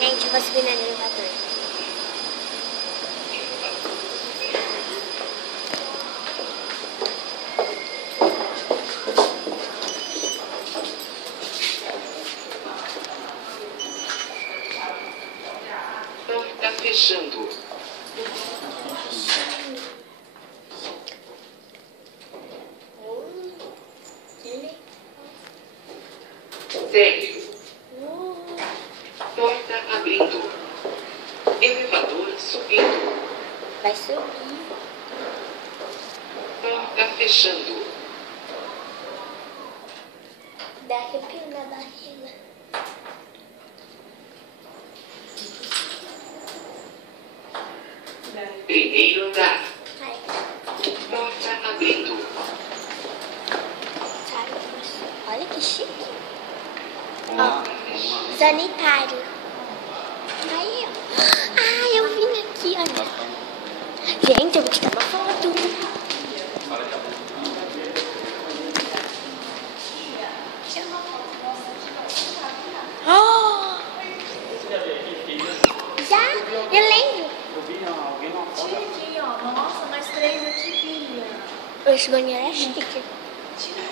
Gente, eu vou subir no elevador. Tá fechando. Térreo. Porta abrindo. Elevador subindo. Vai subir. Porta fechando. Dá arrepio na barriga. Primeiro andar. Ai, Porta abrindo. sabe? Olha que chique. Ó, sanitário. Aí, ó. Ah, eu vim aqui, olha. Gente, eu vou tirar uma foto. Oh! Já? Eu lembro. Tira aqui, ó. Nossa, mais 3 eu te vi. Esse banheiro é chique. Tira